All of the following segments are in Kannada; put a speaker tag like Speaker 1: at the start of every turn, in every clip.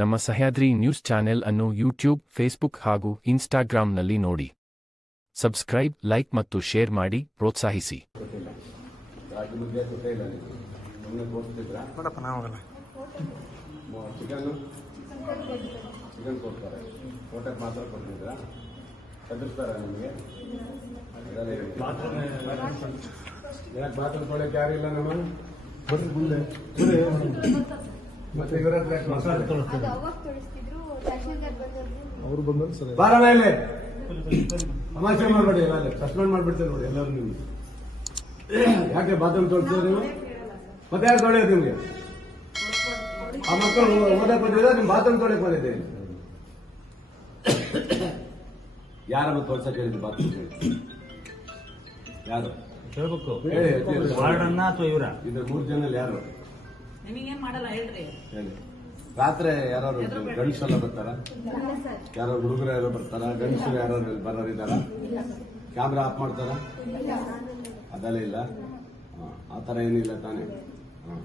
Speaker 1: ನಮ್ಮ ಸಹ್ಯಾದ್ರಿ ನ್ಯೂಸ್ ಚಾನೆಲ್ ಅನ್ನು ಯೂಟ್ಯೂಬ್ ಫೇಸ್ಬುಕ್ ಹಾಗೂ ಇನ್ಸ್ಟಾಗ್ರಾಂನಲ್ಲಿ ನೋಡಿ. ಸಬ್ಸ್ಕ್ರೈಬ್ ಲೈಕ್ ಮತ್ತು ಶೇರ್ ಮಾಡಿ ಪ್ರೋತ್ಸಾಹಿಸಿ.
Speaker 2: ಯಾಕೆ ಬಾತ್ರೂಮ್ ತೊಗೊಳಕ್ಕೆ ಯಾರಿಲ್ಲ ನಮ್ಮ ಬರ್ರಿ ಮುಂದೆ. ಮತ್ತೆ ಇವರ
Speaker 3: ಅವ್ರು ಬಂದ್ರೆ ಸರಿ.
Speaker 2: ಬಾರ ಮೇಲೆ. ಅಮಾಶೆ ಮಾಡಬೇಡಿ ಸಸ್ಪೆಂಡ್ ಮಾಡ್ಬಿಡ್ತೇವೆ ನೋಡಿ ಎಲ್ಲರೂ ನೀವು. ಯಾಕೆ ಬಾತ್ರೂಮ್ ತೋರಿಸ್ತೀರ ನೀವು? ಮತ್ತೆ ಯಾರು ತೊಳೆಯೋದು ನಿಮ್ಗೆ? ಆ ಮಕ್ಕಳು ಓದಕ್ ಬಂದಿದ್ರೆ? ನಿಮ್ ಬಾತ್ರೂಮ್ ತೊಳೆಯಕ್ ಬಂದಿದ್ದೆ. ಯಾರನ್ನು ತೋರ್ಸಕ್ ಹೇಳಿದ್ರು ಬಾತ್ರೂಮ್ ಯಾರು?
Speaker 4: ಹೇಳ್ಬೇಕು.
Speaker 2: ಹೇಳಿ
Speaker 4: ವಾರ್ಡನ್ನ ಅಥವಾ ಇವರ?
Speaker 2: ಇದ್ರ ಮೂರು ಜನ ಯಾರು?
Speaker 5: ನಿಮಗೇನ್ ಮಾಡಲ್ಲ ಹೇಳ್ರಿ.
Speaker 2: ಹೇಳಿ. ರಾತ್ರಿ ಯಾರು ಗಂಡಸೆಲ್ಲ ಬರ್ತಾರ?
Speaker 6: ಇಲ್ಲ ಸರ್.
Speaker 2: ಯಾರೋ ಹುಡುಗರು ಯಾರೋ ಬರ್ತಾರ? ಗಂಡಸರು ಯಾರು ಬರೋರಿದಾರ ಕ್ಯಾಮ್ರಾ ಆಫ್ ಮಾಡ್ತಾರ? ಅದೆಲ್ಲ ಇಲ್ಲ? ಹಾ, ಆ ಥರ ಏನಿಲ್ಲ ತಾನೇ. ಹಾ.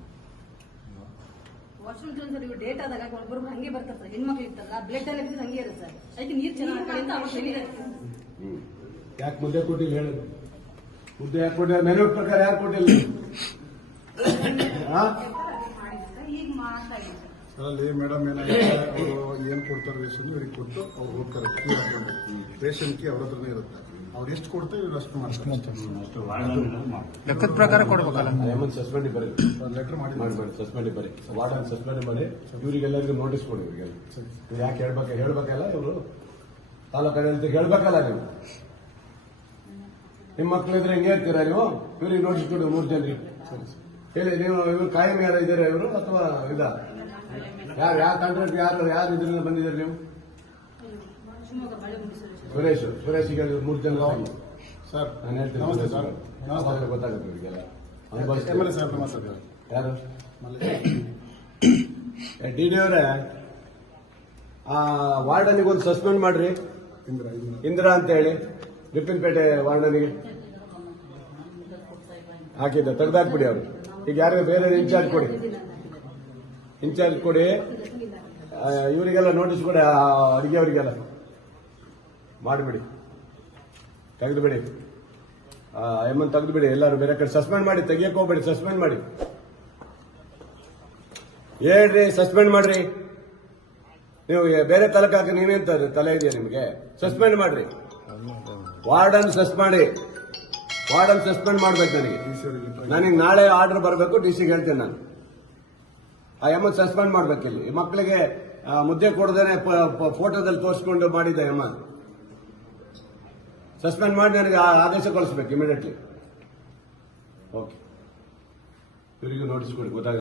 Speaker 5: ವಾಶ್ರೂಮ್ ಸರ್ ಇವು ಡೇಟ್ ಆದಾಗ ಹಂಗೆ ಬರ್ತಾರೆ ಸರ್. ಹೆಣ್ಮಕ್ಳು ಇರ್ತಲ್ಲ ಬ್ಲಡ್ ಎಲ್ಲ ಬಿದ್ದು ಹಂಗೆ ಇರುತ್ತೆ ಸರ್. ಅದಕ್ಕೆ ನೀರು ಚೆನ್ನಾಗಿ ಹಾಕೊಳ್ಳಿ ಅಂತ ಅವ್ರು ಹೇಳಿದ್ದಾರೆ.
Speaker 2: ಹ್ಮ್. ಯಾಕೆ ಮುದ್ದೆ ಕೊಟ್ಟಿಲ್ಲ ಹೇಳು. ಮುದ್ದೆ ಯಾಕೆ ಕೊಟ್ಟಿಲ್ಲ? ಮೆನು ಪ್ರಕಾರ ಯಾಕೆ ಕೊಟ್ಟಿಲ್ಲ?
Speaker 5: ಸರ್
Speaker 3: ಅಲ್ಲಿ ಮೇಡಮ್ ಏನಾಗುತ್ತೆ ಅವರು ಏನ್ ಕೊಡ್ತಾರೆ ರೇಷನ್ ಇವ್ರಿಗೆ ಕೊಟ್ಟು ಅವ್ರು ಹೋಗ್ತಾರೆ ಕೀ ಹಾಕೊಂಡು ರೇಷನ್ ಕೀ ಅವ್ರ ಹತ್ರನೇ ಇರುತ್ತೆ. ಅವ್ರು ಎಷ್ಟು ಕೊಡ್ತಾರೆ ಇವ್ರು ಅಷ್ಟು ಮಾಡ್ತಾರೆ.
Speaker 4: ಲೆಕ್ಕದ ಪ್ರಕಾರ ಕೊಡ್ಬೇಕಲ್ಲ?
Speaker 2: ಎಮ್ಮನ್ ಸಸ್ಪೆಂಡ್ ಬರೀ.
Speaker 3: ಲೆಟರ್ ಮಾಡಿ.
Speaker 2: ಮಾಡಿ ಸಸ್ಪೆಂಡ್ ಬರೀ. ವಾರ್ಡನ್ ಸಸ್ಪೆಂಡ್ ಮಾಡಿ ಇವರಿಗೆಲ್ಲರಿಗೂ ನೋಟಿಸ್ ಕೊಡಿ ಇವರಿಗೆಲ್ಲ ಇವ್ರು ಯಾಕೆ ಹೇಳ್ಬೇಕು ಹೇಳ್ಬೇಕಲ್ಲ ಇವರು? ತಾಲೂಕು ಅಂತ ಹೇಳ್ಬೇಕಲ್ಲ ನೀವು? ನಿಮ್ಮ ಮಕ್ಳಿದ್ರೆ ಹೆಂಗೆ ಹೇಳ್ತೀರಾ ನೀವು? ಇವ್ರಿಗೆ ನೋಟಿಸ್ ಕೊಡಿ ಮೂರು ಜನರಿಗೆ. ಹೇಳಿ ನೀವು ಇವರು ಕಾಯಂ ಯಾರ ಇದ್ದೀರಾ ಇವರು ಅಥವಾ ಇಲ್ಲ? ಯಾರು ಯಾವ ಕಾಂಟ್ರಾಕ್ಟ್ ಯಾರು ಯಾರು ಇದರಿಂದ ಬಂದಿದ್ದೀರಿ ನೀವು?
Speaker 5: ಸುರೇಶ್
Speaker 2: ಸುರೇಶ್ ಈಗ ಮೂರು ಜನ.
Speaker 3: ಸರ್
Speaker 2: ನಾನು ಹೇಳ್ತೀನಿ
Speaker 3: ನಮಸ್ತೆ ಸರ್.
Speaker 2: ನಮಸ್ತೆ. ಗೊತ್ತಾಗುತ್ತೆ ಇವರಿಗೆಲ್ಲ ಅನುಭವಿಸ್ತಾರೆ.
Speaker 3: ಎಂ ಎಲ್ ಎ ಸಾಹೇಬ್ ಮಾತಾಡ್ತಾರೆ
Speaker 2: ಯಾರು? ಡಿ ಡಿ ಅವರೇ ಆ ವಾರ್ಡನಿಗೆ ಒಂದು ಸಸ್ಪೆಂಡ್ ಮಾಡ್ರಿ.
Speaker 3: ಇಂದಿರಾ
Speaker 2: ಅಂತ ಹೇಳಿ. ರಿಪ್ಪನ್ಪೇಟೆ ವಾರ್ಡನಿಗೆ. ಹಾಕಿದ್ದ ತೆಗ್ದಾಕ್ಬಿಡಿ ಅವರು. ಈಗ ಯಾರಿಗೆ ಬೇರೆ ಇನ್ಚಾರ್ಜ್ ಕೊಡಿ. ಇನ್ಚಾರ್ಜ್ ಕೊಡಿ. ಇವರಿಗೆಲ್ಲ ನೋಟಿಸ್ ಕೊಡಿ ಅಡಿಗೆ ಅವರಿಗೆಲ್ಲ ಮಾಡಿಬಿಡಿ. ತೆಗೆದುಬಿಡಿ. ಎಮ್ಮನ್ ತೆಗೆದುಬಿಡಿ. ಎಲ್ಲರೂ ಬೇರೆ ಕಡೆ ಸಸ್ಪೆಂಡ್ ಮಾಡಿ ತೆಗಿಯಕ್ಕೆ ಹೋಗ್ಬೇಡಿ ಸಸ್ಪೆಂಡ್ ಮಾಡಿ. ಹೇಳ್ರಿ ಸಸ್ಪೆಂಡ್ ಮಾಡ್ರಿ. ನೀವು ಬೇರೆ ತಲೆಕಾಕ ನೀವೇನ್ ನೀವೇಂತ ತಲೆ ಇದೆಯಾ ನಿಮಗೆ? ಸಸ್ಪೆಂಡ್ ಮಾಡ್ರಿ. ವಾರ್ಡನ್ ಸಸ್ಪೆಂಡ್ ಮಾಡಿ. ವಾರ್ಡನ್ ಸಸ್ಪೆಂಡ್ ಮಾಡ್ಬೇಕು ನನಗೆ. ನನಗೆ ನಾಳೆ ಆರ್ಡರ್ ಬರಬೇಕು ಡಿ ಸಿಗೆ ಹೇಳ್ತೇನೆ ನಾನು. ಆ ಯಮ್ಮ ಸಸ್ಪೆಂಡ್ ಮಾಡ್ಬೇಕು ಇಲ್ಲಿ. ಮಕ್ಕಳಿಗೆ ಮುದ್ದೆ ಕೊಡದೇನೆ ಫೋಟೋದಲ್ಲಿ ತೋರಿಸ್ಕೊಂಡು ಮಾಡಿದ್ದೆ ಎಮ್ಮ ಸಸ್ಪೆಂಡ್ ಮಾಡಿ ನನಗೆ ಆದೇಶ ಕಳಿಸ್ಬೇಕು ಇಮಿಡಿಯೇಟ್ಲಿ ಓಕೆ ಇವರಿಗೂ ನೋಟಿಸ್ ಕೊಡಿ ಗೊತ್ತಾಗ